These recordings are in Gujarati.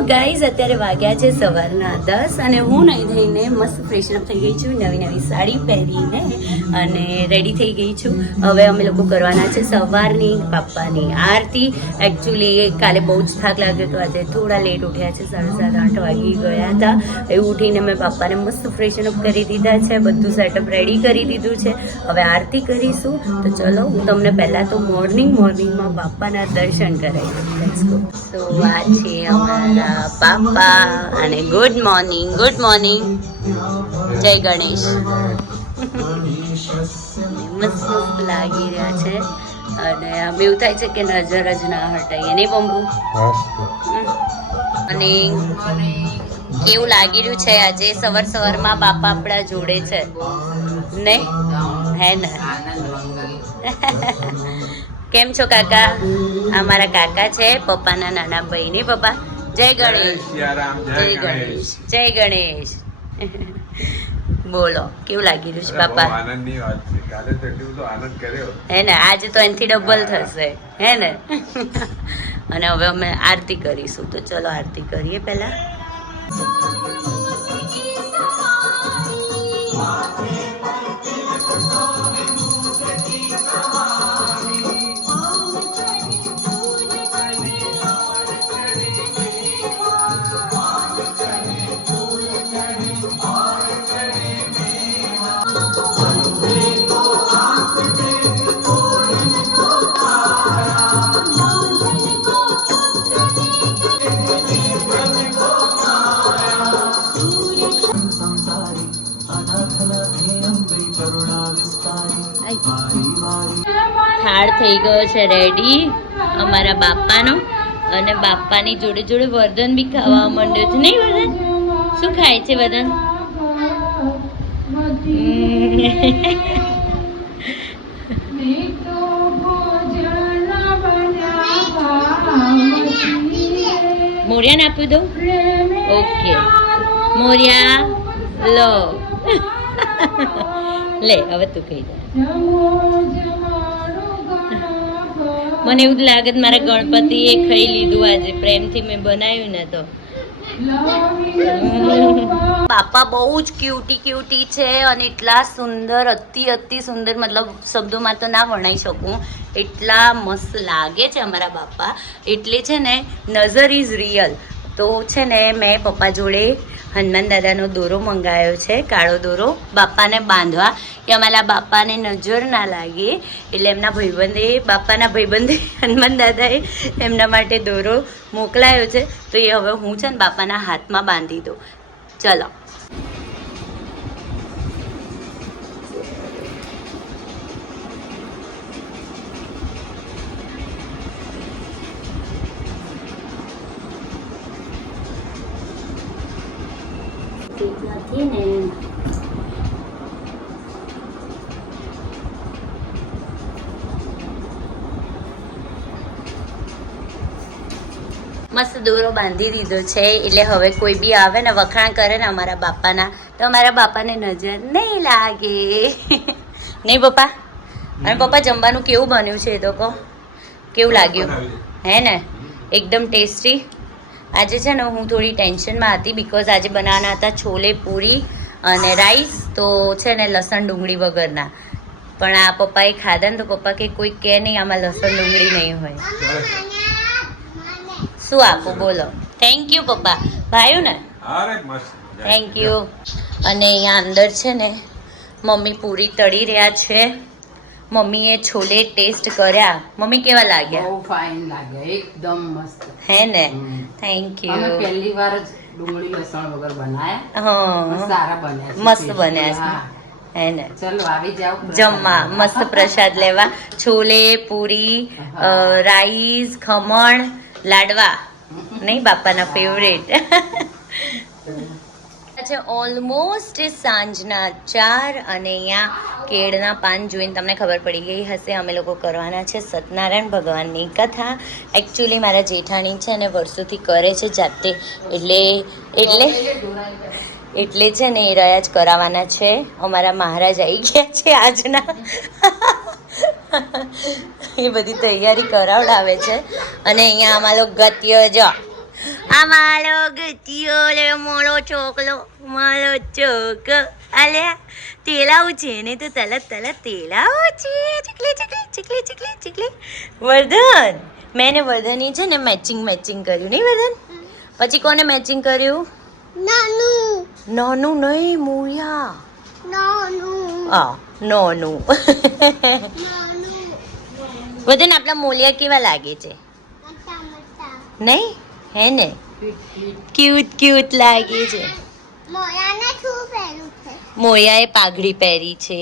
Guys અત્યારે વાગ્યા છે સવારના દસ અને હું નહીં થઈને મસ્ત ફ્રેશન થઈ ગઈ છું, નવી નવી સાડી પહેરીને અને રેડી થઈ ગઈ છું. હવે અમે લોકો કરવાના છે સવારની પાપ્પાની આરતી. એકચ્યુઅલી કાલે બહુ જ થાક લાગ્યો હતો. આજે થોડા લેટ ઉઠ્યા છે, સાડા સાત, આઠ વાગી ગયા હતા. એ ઉઠીને મેં પાપ્પાને મસ્ત ફ્રેશન અપ કરી દીધા છે, બધું સેટઅપ રેડી કરી દીધું છે. હવે આરતી કરીશું. તો ચલો, હું તમને પહેલાં તો મોર્નિંગ મોર્નિંગમાં બાપાના દર્શન કરાવી દઉં. તો આ છે અમારા બાપા અને ગુડ મોર્નિંગ ગુડ મોર્નિંગ જય ગણેશ. મસ્ત મસ્ત લાગી રહ્યા છે. અને આમ એવું થાય છે કે નજર જ ના હટાઈએ નહીં બંબુ અને કેવું લાગી રહ્યું છે આજે? સવાર સવારમાં બાપા આપણા જોડે છે. નહીં હે ને? કેમ છો કાકા? આ મારા કાકા છે પપ્પાના નાના ભાઈ ને પપ્પા? જય ગણેશ. જય ગણેશ. જય ગણેશ. બોલો કેવું લાગી રહ્યું છે બાપા? આનંદની વાત છે. કાલે તો બધો આનંદ કર્યો. હે ને આજે તો એનાથી ડબલ થશે. હે ને? અને હવે અમે આરતી કરીશું. તો ચલો આરતી કરીએ પહેલા. થઈ ગયો છે રેડી અમારા બાપાનો. અને બાપાની જોડે જોડે વર્ધન બી ખાવા માંડ્યો છે. નહીં વર્ધન? શું ખાય છે વર્ધન? મોરિયાને આપી દઉં? ઓકે. મોરિયા લો. લે હવે તું કહી દે. મને એવું જ લાગે મારા ગણપતિએ ખાઈ લીધું આજે. પ્રેમથી મેં બનાવ્યું ને તો. પાપા બહુ જ ક્યુટી ક્યુટી છે અને એટલા સુંદર, અતિ અતિ સુંદર, મતલબ શબ્દોમાં તો ના વર્ણાઈ શકું. એટલા મસ્ત લાગે છે અમારા બાપા. એટલે છે ને નઝર ઇઝ રિયલ તો છે ને, મેં પપ્પા જોડે હનુમાન દાદાનો દોરો મંગાવ્યો છે, કાળો દોરો. બાપાને બાંધવા. કે અમારા બાપાને નજર ના લાગે. એટલે એમના ભાઈબંધે, બાપાના ભાઈબંધે હનુમાન દાદાએ એમના માટે દોરો મોકલાયો છે. તો એ હવે હું છે ને બાપાના હાથમાં બાંધી દઉં. ચલો. મસ્ત દોરો બાંધી દીધો છે. એટલે હવે કોઈ બી આવે ને વખાણ કરે ને અમારા બાપાના તો અમારા બાપાને નજર નહીં લાગે. નહીં પપ્પા? અને પપ્પા જમવાનું કેવું બન્યું છે એ તો કહો? કેવું લાગ્યું? હે ને? એકદમ ટેસ્ટી. આજે છે ને હું થોડી ટેન્શનમાં હતી બિકોઝ આજે બનાવવાના હતા છોલે પૂરી અને રાઈસ તો છે ને લસણ ડુંગળી વગરના. પણ આ પપ્પાએ ખાધા ને તો પપ્પા કે કોઈ કે નહીં આમાં લસણ ડુંગળી નહીં હોય. શું આપું બોલો. થેન્ક યુ પપ્પા. ભાયું ને? થેન્ક યુ અને અહીંયા અંદર છે ને મમ્મી પૂરી તળી રહ્યા છે. મમ્મીએ છોલે ટેસ્ટ કર્યા. મમ્મી કેવા લાગ્યા? બહુ ફાઇન લાગ્યા એકદમ મસ્ત. હે ને? થેન્ક થેન્ક અમે યુ પહેલી વાર જ ડુંગળી લસણ વગર બનાયા. હા સારા બન્યા મસ્ત બન્યા છે. હે. ને? ચલો આવી જાવ જમવા. મસ્ત પ્રસાદ લેવા. છોલે પૂરી રાઈસ ખમણ લાડવા. નહીં, બાપાના ફેવરેટ છે ઓલમોસ્ટ સાંજના ચાર અને અહીંયા કેળના પાન જોઈને તમને ખબર પડી ગઈ હશે. અમે લોકો કરવાના છે સત્યનારાયણ ભગવાનની કથા. એકચ્યુઅલી મારા જેઠાણી છે ને વર્ષોથી કરે છે જાતે. એટલે એટલે એટલે છે ને એ રહ્યા જ કરાવવાના છે. અમારા મહારાજ આવી ગયા છે આજના. એ બધી તૈયારી કરાવડાવે છે. અને અહીંયા અમારો ગત્યો જો. અમારો ગત્યો લે મોળો ચોકલો મારો ચોક. અલે તેલાવું છે ને તો તલત તલત તેલાવું છે. ચીકલી ચીકલી ચીકલી ચીકલી ચીકલી. વર્ધન. મેં ને વર્ધનની છે ને મેચિંગ મેચિંગ કર્યું. નહીં વર્ધન? પછી કોને મેચિંગ કર્યું? નાનું. નાનું નહીં મૂળિયા. નાનું. આ નાનું. વર્ધન આપણા મોલિયા કેવા લાગે છે? નહીં? હે ને? ક્યુટ ક્યુટ લાગે છે. મોયાએ પાઘડી પહેરી છે,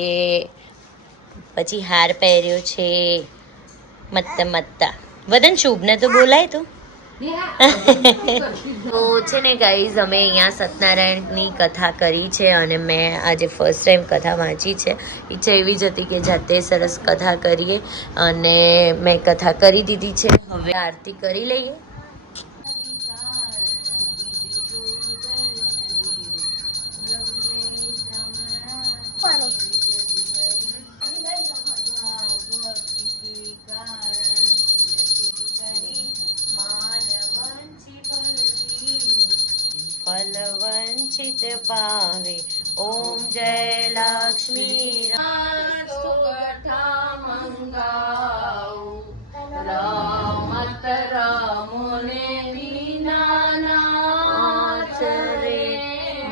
પછી હાર પહેર્યો છે, મત્તા મત્તા. વદન શુભને તો બોલાય તો. તો છે ને ગાઈઝ અમે અહીંયા સત્યનારાયણની કથા કરી છે અને મેં આજે ફર્સ્ટ ટાઈમ કથા વાંચી છે. ઈચ્છા એવી જ હતી કે જાતે સરસ કથા કરીએ અને મેં કથા કરી દીધી છે. હવે આરતી કરી લઈએ. પાવે ઓમ જય લક્ષ્મી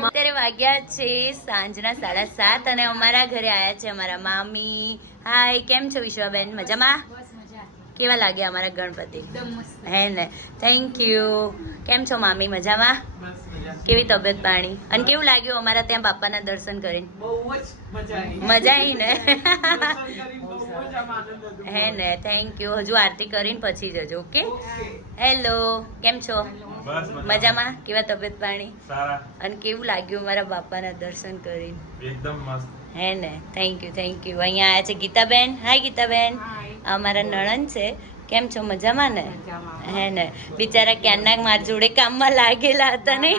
અત્યારે વાગ્યા છે સાંજના સાડા સાત અને અમારા ઘરે આવ્યા છે અમારા મામી. હાય કેમ છો વિશ્વાબેન? મજામાં? કેવા લાગ્યા અમારા ગણપતિ? હે ને? થેન્ક યુ કેમ છો મામી? મજામાં? કેવી તબિયત પાણી? અને કેવું લાગ્યું અમારા ત્યાં બાપાના દર્શન કરીને? મજા આવી ને? હે ને થેન્ક યુ હજુ આરતી કરીને પછી જજો ઓકે? હેલો કેમ છો? મજામાં. કેવા તબિયત પાણી? અને કેવું લાગ્યું મારા બાપાના દર્શન કરીને? એકદમ મસ્ત. હે ને? થેન્ક યુ થેન્ક યુ અહીંયા આવ્યા છે ગીતાબેન. હાય ગીતાબેન. અમારા નણંદ છે. કેમ છો? મજામાં ને? હે ને. બિચારા ક્યારના માર જોડે કામમાં લાગેલા હતા ને.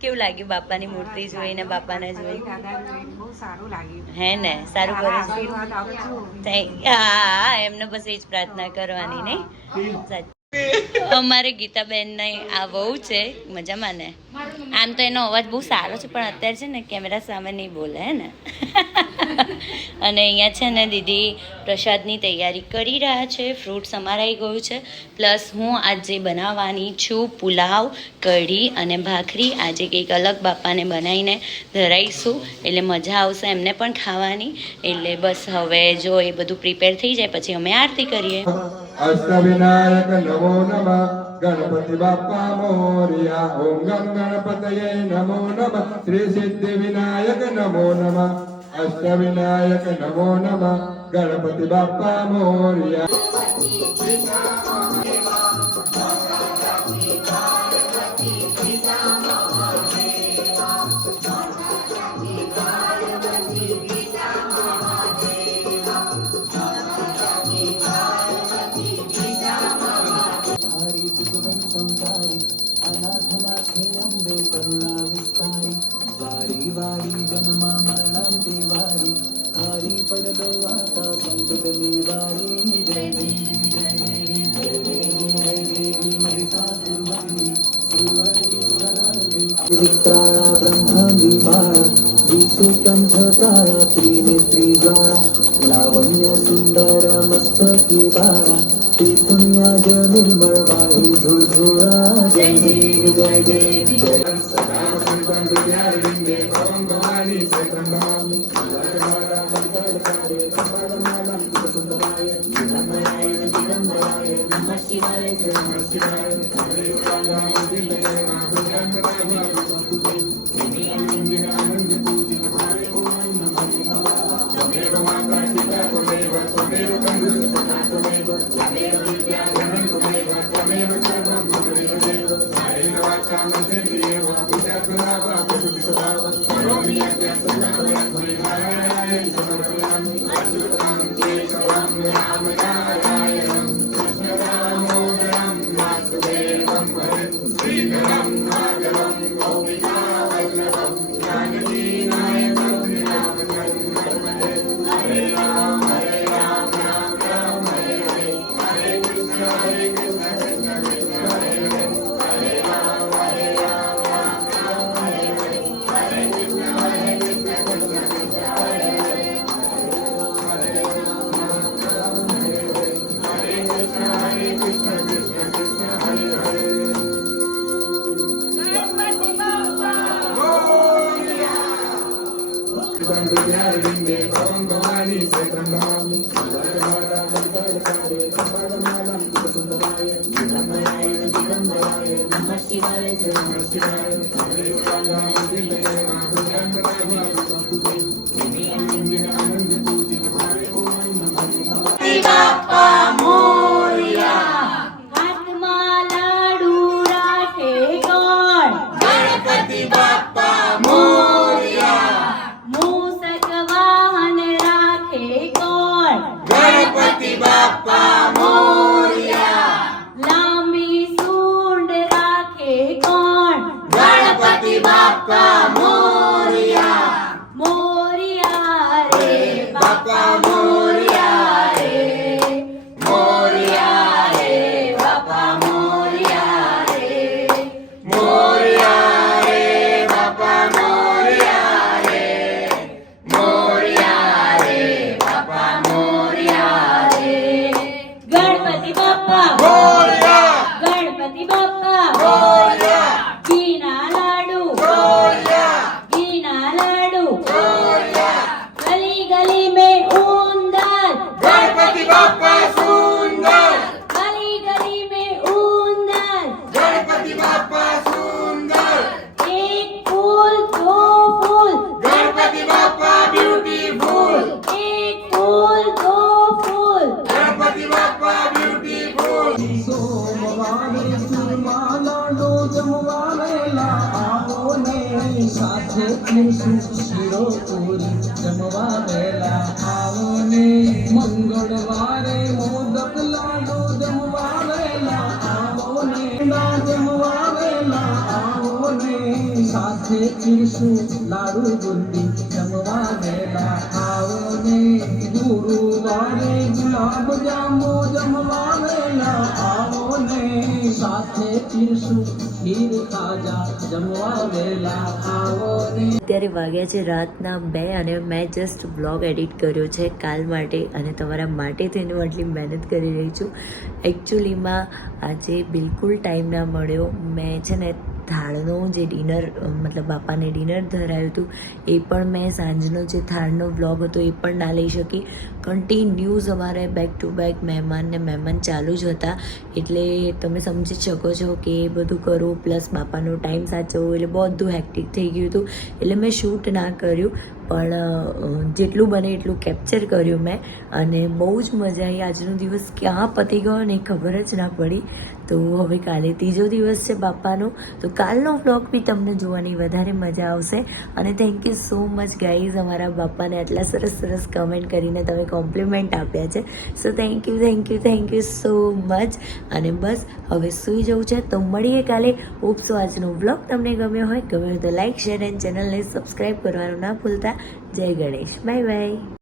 કેવું લાગ્યું બાપાની મૂર્તિ જોઈને બાપાને જોઈ હે ને સારું કરે હા એમને બસ એ જ પ્રાર્થના કરવાની નહીં સાચું. અમારે ગીતાબેન ને આ વહુ છે, મજામાં ને? આમ તો એનો અવાજ બહુ સારો છે, પણ અત્યારે છે ને કેમેરા સામે નહીં બોલે ને? અને અહીંયા છે ને દીદી પ્રસાદની તૈયારી કરી રહ્યા છે, ફ્રૂટ સમારાઈ ગયું છે, પ્લસ હું આજે બનાવવાની છું પુલાવ, કઢી અને ભાખરી. આજે કંઈક અલગ બાપાને બનાવીને ધરાઈશું, એટલે મજા આવશે એમને પણ ખાવાની. એટલે બસ હવે જો એ બધું પ્રિપેર થઈ જાય, પછી અમે આરતી કરીએ. अष्टविनायक नमो नमः गणपति बाप्पा मोरिया ओम गण गणपतये नमो नमः श्री सिद्धिविनायक नमो नमः अष्टविनायक नमो नमः गणपति बाप्पा मोरिया। વારી જન્મ મરણ તે વારી હારી પડદો વાતા સંકટની વારી જય દેવી જય દેવી જય દેવી જય દેવી મારી લાવણ્ય સુંદર મસ્તકી બાળા जय निर्मळ वाळी झुळझुळा जय देव जय देव जय ओम भवानी सेकंदामी નાનું శివం విద్యారణ్యే बापा सुंदर गली गली में उंदर गणपति बापा सुंदर। एक फूल दो फूल। गणपति बापा ब्यूटीफुल। एक फूल दो फूल। गणपति बापा ब्यूटीफुल। सोमवारे सुरमाला डो जमवारे ला आवो ने साथे खुशी લોકોર જમવા વેલા આવો ને, મંગળવારે મોદક લાડો જમવા વેલા આવો ને જમવા વેલા આવો ને સાથે ચીરશું લાડુ બુંદી જમવા વેલા આવો ને, ગુરુ ગુલાબ જામો જમવાવેલા આવો ને સાથે પીરસું ખીર ખાજા જમવાવેલા આવો ને અત્યારે વાગ્યા છે રાતના બે અને મેં જસ્ટ બ્લોગ એડિટ કર્યો છે કાલ માટે અને તમારા માટે થઈને આટલી મહેનત કરી રહી છું. એકચ્યુઅલીમાં આજે બિલકુલ ટાઈમ ના મળ્યો. મેં છે ને થાળનું જે ડિનર મતલબ બાપાને ડિનર ધરાયું હતું, એ પણ મેં સાંજનો જે થાળનો વ્લોગ હતો એ પણ ના લઈ શકી. કન્ટિન્યુઝ અમારે બેક ટુ બેક મહેમાન ને મહેમાન ચાલુ જ હતા. એટલે તમે સમજી શકો છો કે એ બધું કરવું પ્લસ બાપાનો ટાઈમ સાચવવો એટલે બધું હેક્ટિક થઈ ગયું હતું. એટલે મેં શૂટ ના કર્યું, પણ જેટલું બને એટલું કેપ્ચર કર્યું મેં. અને બહુ જ મજા આવી આજનો દિવસ ક્યાં પતી ગયો ને ખબર જ ના પડી. તો હવે કાલે ત્રીજો દિવસ છે બાપાનો. તો કાલનો વ્લોગ બી તમને જોવાની વધારે મજા આવશે. અને thank you so much guys અમારા બાપાને આટલા સરસ સરસ કમેન્ટ કરીને તમે કોમ્પ્લિમેન્ટ આપ્યા છે. So thank you thank you thank you so much અને બસ, હવે સૂઈ જવું છે તો મળીએ કાલે. ઉપસો આજનો વ્લોગ તમને ગમ્યો હોય. ગમ્યો તો લાઈક શેર એન્ડ ચેનલને સબસ્ક્રાઈબ કરવાનું ના ભૂલતા. જય ગણેશ. Bye bye